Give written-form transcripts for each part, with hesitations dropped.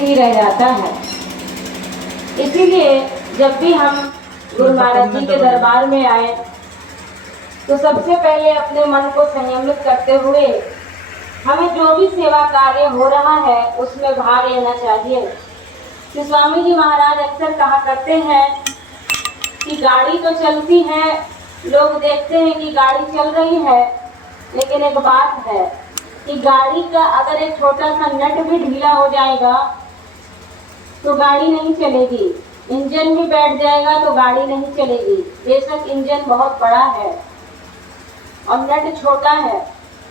ही रह जाता है। इसीलिए जब भी हम गुरु महाराज जी के दरबार में आए तो सबसे पहले अपने मन को संयमित करते हुए हमें जो भी सेवा कार्य हो रहा है उसमें भाग लेना चाहिए। कि स्वामी जी महाराज अक्सर कहा करते हैं कि गाड़ी तो चलती है, लोग देखते हैं कि गाड़ी चल रही है, लेकिन एक बात है कि गाड़ी का अगर एक छोटा सा नट भी ढीला हो जाएगा तो गाड़ी नहीं चलेगी। इंजन भी बैठ जाएगा तो गाड़ी नहीं चलेगी। बेशक इंजन बहुत बड़ा है और नट छोटा है,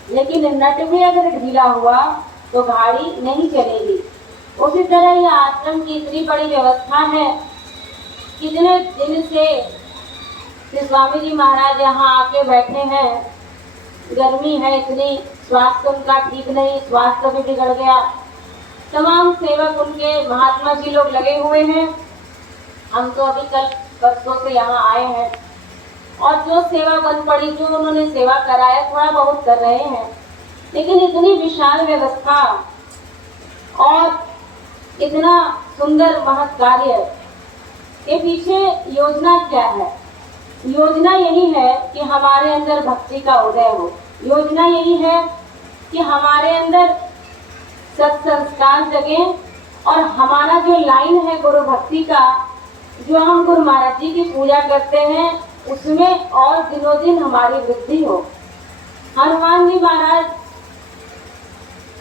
लेकिन नट भी अगर ढीला हुआ तो गाड़ी नहीं चलेगी। उसी तरह ये आश्रम की इतनी बड़ी व्यवस्था है। कितने दिन से स्वामी जी महाराज यहाँ आके बैठे हैं, गर्मी है इतनी, स्वास्थ्य उनका ठीक नहीं, स्वास्थ्य भी बिगड़ गया। तमाम सेवक उनके महात्मा जी लोग लगे हुए हैं। हम तो अभी कल परसों से यहाँ आए हैं और जो सेवा बन पड़ी, जो उन्होंने सेवा कराया, थोड़ा बहुत कर रहे हैं, लेकिन इतनी विशाल व्यवस्था और इतना सुंदर महत् कार्य के पीछे योजना क्या है? योजना यही है कि हमारे अंदर भक्ति का उदय हो। योजना यही है कि हमारे अंदर सत्संस्कार जगे और हमारा जो लाइन है गुरु भक्ति का, जो हम गुरु महाराज जी की पूजा करते हैं, उसमें और दिनों दिन हमारी वृद्धि हो। हनुमान जी महाराज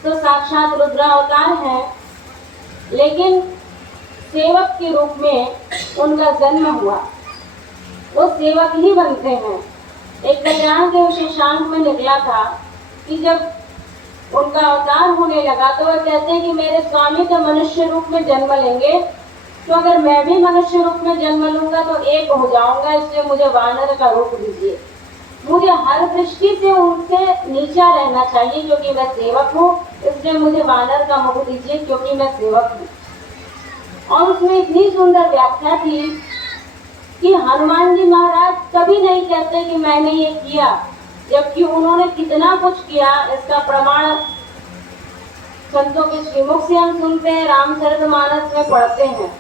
तो साक्षात रुद्रावतार हैं, लेकिन सेवक के रूप में उनका जन्म हुआ। वो सेवक ही बनते हैं। एक कल्याण के विशेषांक में निकला था कि जब उनका अवतार होने लगा तो वह कहते हैं कि मेरे स्वामी तो मनुष्य रूप में जन्म लेंगे, तो अगर मैं भी मनुष्य रूप में जन्म लूंगा तो एक हो जाऊंगा, इसलिए मुझे वानर का रूप दीजिए। मुझे हर दृष्टि से उनसे नीचा रहना चाहिए क्योंकि मैं सेवक हूँ, इसलिए मुझे वानर का मुख दीजिए क्योंकि मैं सेवक हूँ। और उसमें इतनी सुंदर व्याख्या थी कि हनुमान जी महाराज कभी नहीं कहते कि मैंने ये किया, जबकि उन्होंने कितना कुछ किया। इसका प्रमाण संतों के श्रीमुख से हम सुनते हैं, रामचरितमानस में पढ़ते हैं,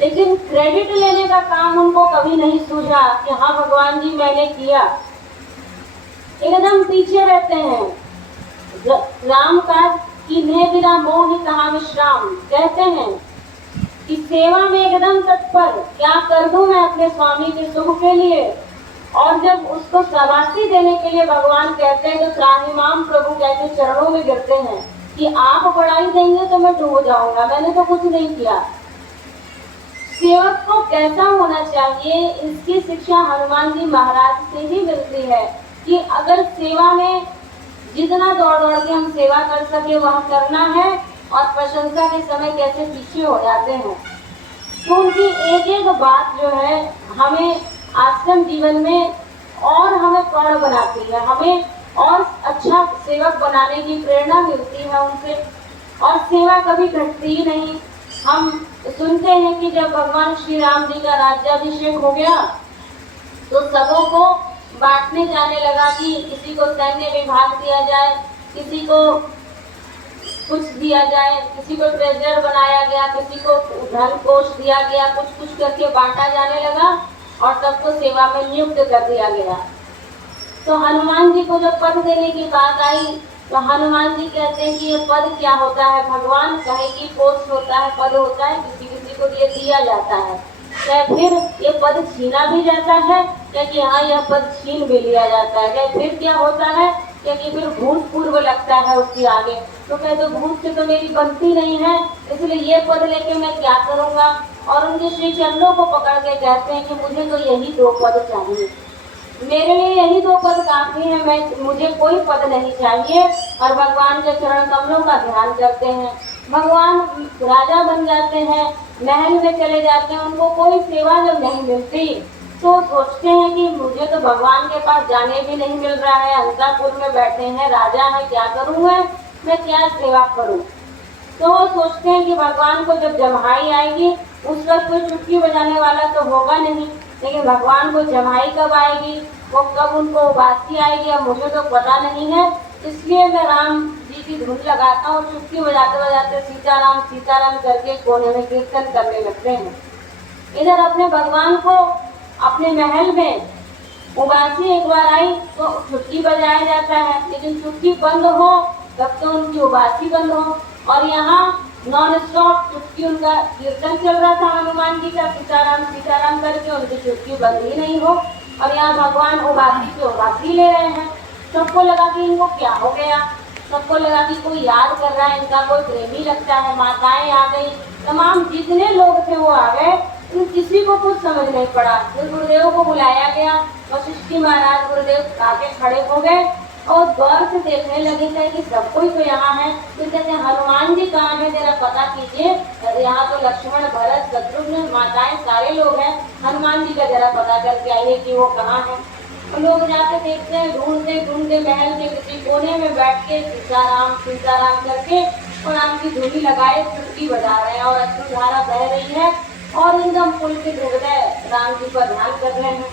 लेकिन क्रेडिट लेने का काम उनको कभी नहीं सूझा कि हाँ भगवान जी मैंने किया। एकदम पीछे रहते हैं। राम का किन्हें बिना मोह कहा विश्राम, कहते हैं कि सेवा में एकदम तत्पर, क्या कर दूं मैं अपने स्वामी के सुख के लिए। और जब उसको शाबाशी देने के लिए भगवान कहते हैं तो त्राहिमाम प्रभु कहते चरणों में गिरते हैं कि आप बढ़ाई देंगे तो मैं डूब जाऊंगा, मैंने तो कुछ नहीं किया। सेवक को कैसा होना चाहिए, इसकी शिक्षा हनुमान जी महाराज से ही मिलती है कि अगर सेवा में जितना दौड़ दौड़ के हम सेवा कर सके वह करना है और प्रशंसा के समय कैसे पीछे हो जाते हैं। तो उनकी एक एक बात जो है हमें आश्रम जीवन में और हमें प्रौढ़ बनाती है, हमें और अच्छा सेवक बनाने की प्रेरणा मिलती है उनसे। और सेवा कभी घटती ही नहीं। हम सुनते हैं कि जब भगवान श्री राम जी का राज्याभिषेक हो गया तो सबों को बांटने जाने लगा कि किसी को सैन्य विभाग दिया जाए, किसी को कुछ दिया जाए, किसी को ट्रेजर बनाया गया, किसी को धन कोष दिया गया, कुछ कुछ करके बांटा जाने लगा और सबको सेवा में नियुक्त कर दिया गया। तो हनुमान जी को जब पद देने की बात आई तो हनुमान जी कहते हैं कि ये पद क्या होता है। भगवान कहे कि पोस्ट होता है, पद होता है, किसी किसी को ये दिया जाता है, क्या फिर ये पद छीना भी जाता है, क्या कि हाँ यह पद छीन भी लिया जाता है, क्या फिर क्या होता है, क्योंकि फिर भूतपूर्व लगता है उसके आगे। तो कहते भूत से तो मेरी बनती नहीं है, इसलिए ये पद लेके मैं क्या करूँगा। और उनके श्री चरणों को पकड़ के कहते हैं कि मुझे तो यही 2 पद चाहिए, मेरे लिए यही 2 पद काफी है, मुझे कोई पद नहीं चाहिए। और भगवान के चरण कमलों का ध्यान करते हैं। भगवान राजा बन जाते हैं, महल में चले जाते हैं, उनको कोई सेवा जब नहीं मिलती तो सोचते हैं कि मुझे तो भगवान के पास जाने भी नहीं मिल रहा है, अंतापुर में बैठे हैं, राजा है, क्या करूँ मैं क्या सेवा करूँ। तो वो सोचते हैं कि भगवान को जब जम्हाई आएगी उस वक्त कोई चुटकी बजाने वाला तो होगा नहीं, लेकिन भगवान को जम्हाई कब आएगी, वो कब उनको उबासी आएगी, अब मुझे तो पता नहीं है, इसलिए मैं राम जी की धुन लगाता हूँ, चुटकी बजाते बजाते सीताराम करके कोने में कीर्तन करने लगते हैं। इधर अपने भगवान को अपने महल में उबासी एक बार आई तो चुटकी बजाया जाता है, लेकिन चुटकी बंद हो तब तो उनकी उबासी बंद हो। और यहाँ नॉन स्टॉप चुटकी उनका कीर्तन चल रहा था हनुमान जी का, सीताराम करके, उनकी चुटकी बंद ही नहीं हो। और यहाँ भगवान उबासी पे उबासी ले रहे हैं। सबको लगा कि इनको क्या हो गया, सबको लगा कि कोई याद कर रहा है, इनका कोई प्रेमी लगता है। माताएं आ गई, तमाम जितने लोग थे वो आ गए, किसी को कुछ समझ नहीं पड़ा। फिर गुरुदेव को बुलाया गया, वशिष्ठ जी महाराज गुरुदेव आके खड़े हो गए और गौर से देखने लगे थे कि सब कोई तो यहाँ है। फिर कहते हनुमान जी कहाँ है, जरा पता कीजिए। यहाँ तो लक्ष्मण भरत शत्रुघ्न माताएं सारे लोग हैं, हनुमान जी का जरा पता करके आइए कि वो कहाँ है। और लोग जाके देखते हैं, ढूंढते महल के किसी कोने में बैठ के सीताराम करके और राम की धुनी लगाए चुटकी बजा रहे हैं और अश्रुधारा बह रही है और एकदम पुलकित हृदय राम जी का ध्यान कर रहे हैं।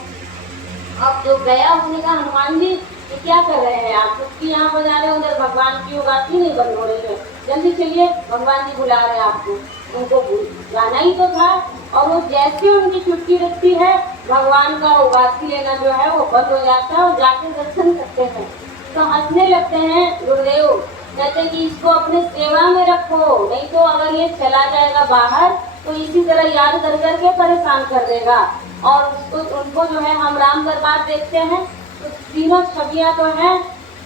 अब जो गया उसने कहा हनुमान जी ये क्या कर रहे हैं आप, चुटकी यहाँ बजा रहे हैं, उधर भगवान की उबासी नहीं बंद हो रही है, जल्दी चलिए भगवान जी बुला रहे हैं आपको। उनको जाना ही तो था। और वो जैसे उनकी चुटकी रखती है भगवान का उबासी लेना जो है वो बंद हो जाता है और जाके दर्शन करते हैं तो हंसने लगते हैं गुरुदेव। कहते हैं कि इसको अपने सेवा में रखो, नहीं तो अगर ये चला जाएगा बाहर तो इसी तरह याद कर करके परेशान कर देगा। और उसको उनको जो है हम राम दरबार देखते हैं तो तीनों छवियां तो हैं,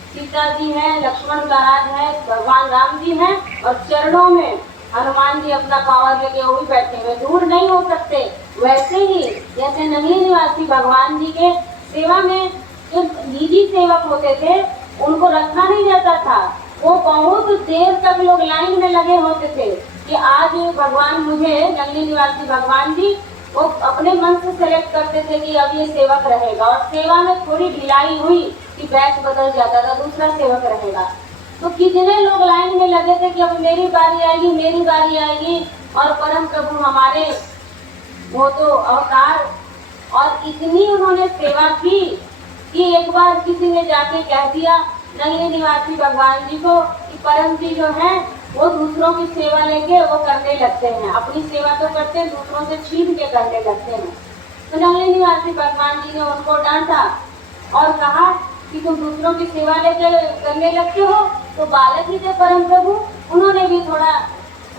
सीता जी हैं, लक्ष्मण महाराज है, भगवान राम जी हैं और चरणों में हनुमान जी अपना पावर लेके वो भी बैठे हुए, दूर नहीं हो सकते। वैसे ही जैसे नगरी निवासी भगवान जी के सेवा में जो निजी सेवक होते थे उनको रखा नहीं जाता था, वो बहुत देर तक लोग लाइन में लगे होते थे कि आज भगवान मुझे नगरी निवासी भगवान जी वो अपने मन से सेलेक्ट करते थे कि अब ये सेवक रहेगा। और सेवा में थोड़ी ढिलाई हुई कि बैच बदल जाता था, दूसरा सेवक रहेगा। तो कितने लोग लाइन में लगे थे कि अब मेरी बारी आएगी। और परम प्रभु हमारे वो तो अवतार और इतनी उन्होंने सेवा की कि एक बार किसी ने जाके कह दिया नगरी निवासी भगवान जी को कि परम जी जो है वो दूसरों की सेवा लेके वो करने लगते हैं, अपनी सेवा तो करते हैं, दूसरों से छीन के करने लगते हैं। तो नगरी निवासी भगवान जी ने उनको डांटा और कहा कि तुम दूसरों की सेवा लेकर करने लगते हो तो बालक ही थे परम प्रभु। उन्होंने भी थोड़ा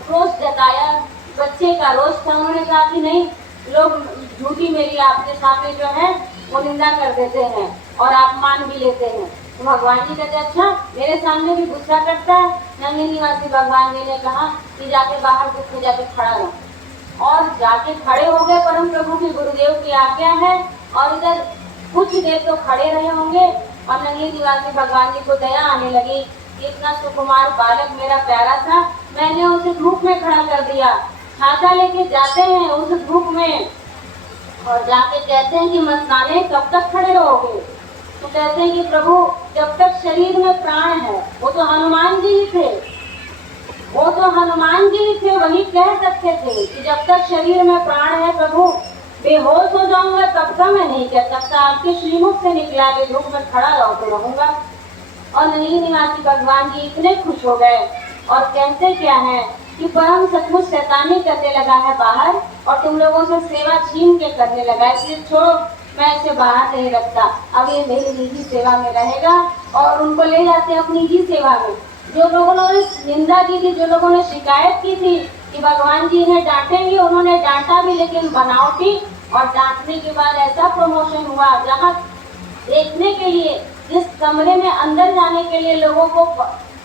रोष जताया, बच्चे का रोष था। उन्होंने कहा कि नहीं, लोग झूठी मेरी आपके सामने जो है वो निंदा कर देते हैं और अपमान भी लेते हैं। तो भगवान जी कहते अच्छा मेरे सामने भी गुस्सा करता है। नगरी निवासी भगवान जी ने कहा कि जाके बाहर धूप में जाके खड़ा रहो। और जाके खड़े हो गए, परम प्रभु की गुरुदेव की आज्ञा है। और इधर कुछ देर तो खड़े रहे होंगे और नगरी निवासी भगवान जी को दया आने लगी। इतना सुकुमार बालक मेरा प्यारा था, मैंने उसे धूप में खड़ा कर दिया। छाता लेके जाते हैं उस धूप में और जाके कहते हैं कि मस्ताने कब तक खड़े रहोगे। तो कहते हैं कि प्रभु जब तक शरीर में प्राण है, वो तो हनुमान जी ही थे, वही कह सकते थे कि जब तक शरीर में प्राण है प्रभु बेहोश हो जाऊंगा तब तक मैं नहीं कह सकता, आपके श्रीमुख से निकला के धूप में खड़ा रहो तो रहूंगा। और नगरी निवासी भगवान जी इतने खुश हो गए और कहते क्या है कि परम सचमुच शैतानी करने लगा है बाहर और तुम लोगों से सेवा छीन के करने लगा है, इसलिए छोड़ो, मैं इसे बाहर नहीं रखता, अब ये मेरी निजी सेवा में रहेगा। और उनको ले जाते अपनी निजी सेवा में। जो लोगों ने निंदा की थी, जो लोगों ने शिकायत की थी कि भगवान जी इन्हें डांटेंगे, उन्होंने डांटा भी लेकिन बनावटी। और डांटने के बाद ऐसा प्रमोशन हुआ जहाँ देखने के लिए जिस कमरे में अंदर जाने के लिए लोगों को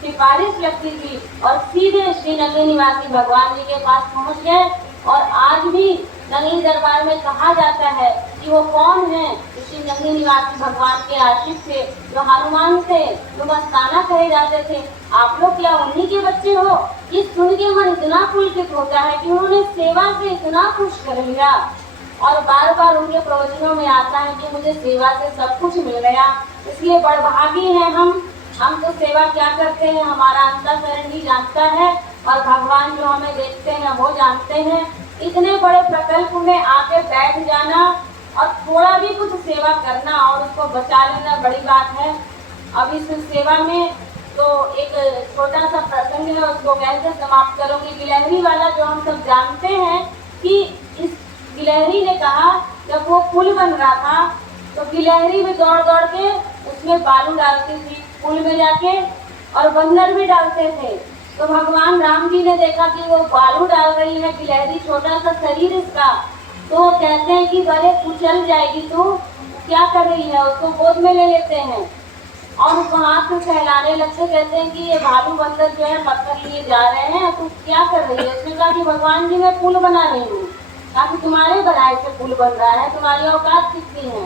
सिफारिश लगती थी और सीधे श्री नगरी निवासी भगवान जी के पास पहुंच गए। और आज भी नगरी दरबार में कहा जाता है कि वो कौन है, श्री नगरी निवासी भगवान के आशिक थे, जो हनुमान से जो मस्ताना कहे जाते थे। आप लोग क्या उन्हीं के बच्चे हो? ये सुन के मन इतना पुलकित होता है कि उन्होंने सेवा से इतना खुश कर लिया। और बार बार उनके प्रवचनों में आता है कि मुझे सेवा से सब कुछ मिल गया, इसलिए बड़भागी हैं हम तो सेवा क्या करते हैं हमारा अंतःकरण ही जानता है और भगवान जो हमें देखते हैं वो जानते हैं। इतने बड़े प्रकल्प में आके बैठ जाना और थोड़ा भी कुछ सेवा करना और उसको बचा लेना बड़ी बात है। अब इस सेवा में तो एक छोटा सा प्रसंग है, उसको कैसे समाप्त करूंगी। गिलहरी वाला जो हम सब जानते हैं कि इस गिलहरी ने कहा, जब वो पुल बन रहा था तो गिलहरी भी दौड़ दौड़ के उसमें बालू डालती थी पुल में जाके, और बंदर भी डालते थे। तो भगवान राम जी ने देखा कि वो बालू डाल रही है गिलहरी, छोटा सा शरीर इसका, तो वो कहते हैं कि बड़े कुचल जाएगी, तू क्या कर रही है। उसको गोद में ले लेते हैं और उसको हाथ से सहलाने लगते, कहते हैं कि ये भालू बंदर जो है पत्थर लिए जा रहे हैं, तू क्या कर रही है। उसने कहा कि भगवान जी मैं पुल बना रही हूँ। कहा कि तुम्हारे बनाए से पुल बन रहा है, तुम्हारी औकात कितनी है।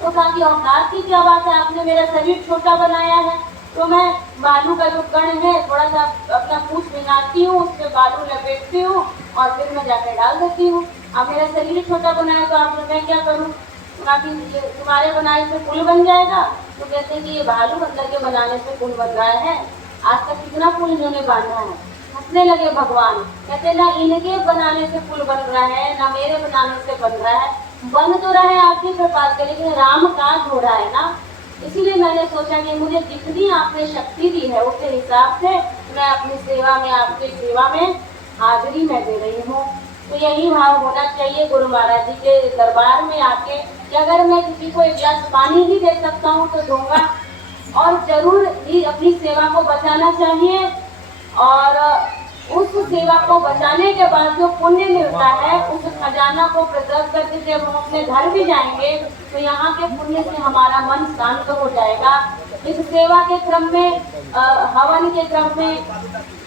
तो कहा कि औकात की क्या बात है, आपने मेरा शरीर छोटा बनाया है, तो मैं बालू का जो कण है थोड़ा सा अपना पूंछ भिंगाती हूँ, उसमें बालू लपेटती हूँ और फिर मैं जाकर डाल देती हूँ। अब मेरा शरीर छोटा बनाया तो आप मैं क्या करूँ। बाकी तुम्हारे बनाए से पुल बन जाएगा। तो कहते हैं कि ये भालू बंदर के बनाने से पुल बन रहा है, आज तक कितना पुल इन्होंने बांधा है। हंसने लगे भगवान, कहते ना इनके बनाने से पुल बन रहा है ना मेरे बनाने से बन रहा है, बन तो रहा है आपकी कृपा से, लेकिन राम काज हो रहा है ना। इसीलिए मैंने सोचा कि मुझे जितनी आपने शक्ति दी है उसके हिसाब से मैं अपनी सेवा में, आपकी सेवा में हाजिरी मैं दे रही हूँ। तो यही भाव होना चाहिए गुरु महाराज जी के दरबार में आके कि अगर मैं किसी को एक गिलास पानी ही दे सकता हूँ तो दूंगा, और जरूर ही अपनी सेवा को बचाना चाहिए। और उस सेवा को बचाने के बाद जो पुण्य मिलता है उस खजाना को प्रिजर्व करके जब हम अपने घर भी जाएंगे तो यहाँ के पुण्य से हमारा मन शांत हो जाएगा। इस सेवा के क्रम में, हवन के क्रम में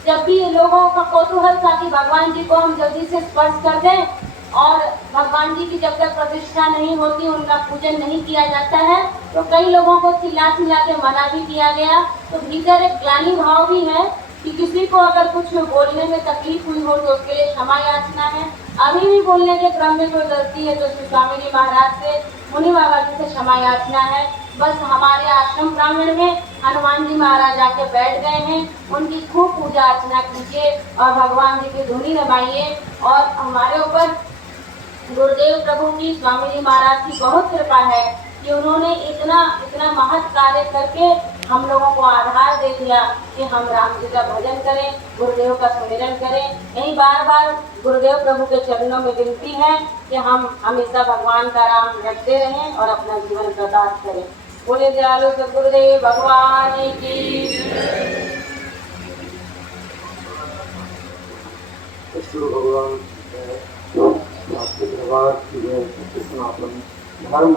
जब भी लोगों का कौतूहल था कि भगवान जी को हम जल्दी से स्पर्श कर दें, और भगवान जी की जब तक प्रतिष्ठा नहीं होती, उनका पूजन नहीं किया जाता है, तो कई लोगों को चिल्ला चिल्ला के मना भी किया गया। तो भीतर एक ज्ञानी भाव भी है कि किसी को अगर कुछ बोलने में तकलीफ हुई हो तो उसके लिए क्षमा याचना है। अभी भी बोलने के क्रम में कोई गलती है तो श्री स्वामी जी महाराज से, मुनि बाबा जी से क्षमा याचना है। बस हमारे आश्रम प्रांगण में हनुमान जी महाराज आके बैठ गए हैं, उनकी खूब पूजा अर्चना कीजिए और भगवान जी की धुनी रमाइए। और हमारे ऊपर गुरुदेव प्रभु की, स्वामी जी महाराज की बहुत कृपा है कि उन्होंने इतना इतना महत् कार्य करके हम लोगों को आधार दे दिया कि हम राम जी का भजन करें, गुरुदेव का सुमिरन करें। यही बार बार गुरुदेव प्रभु के चरणों में विनती है कि हम हमेशा भगवान का नाम रटते रहें और अपना जीवन प्रदान करें। बोले दयालु सद्गुरुदेव भगवान की। भगवान आपके दरबार की धर्म